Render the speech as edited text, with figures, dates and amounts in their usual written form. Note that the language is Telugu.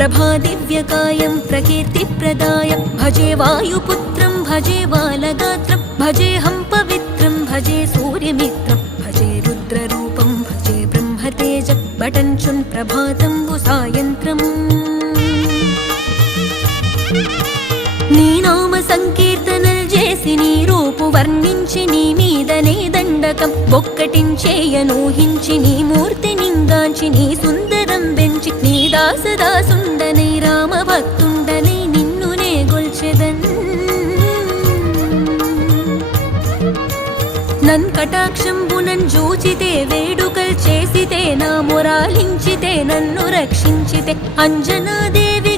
ప్రభాదివ్యకాయం ప్రకీర్తిప్రదాయ భజే వాయుపుత్రం భజే బాలగాత్రం భజేహం పవిత్రం భజే సూర్యమిత్రం భజే రుద్రరూపం భజే బ్రహ్మతేజ బటంచున్ ప్రభాతంబు సాయంత్రం నీ నామ సంకీర్తనల్ చేసి నీ రూపు వర్ణించి నీ మీదనే దండకం ఒక్కటించేయనూహించి నీ మూర్తి నింగాంచి నీ సుందరం పెంచి నీ దాసదాసుండనై రామభక్తుండనై నిన్నునే గొల్చెదన్ నన్ కటాక్షంబునన్ జూచితే వేడుకల్ చేసితే నా మొరాలించితే నన్ను రక్షించితే అంజనాదేవి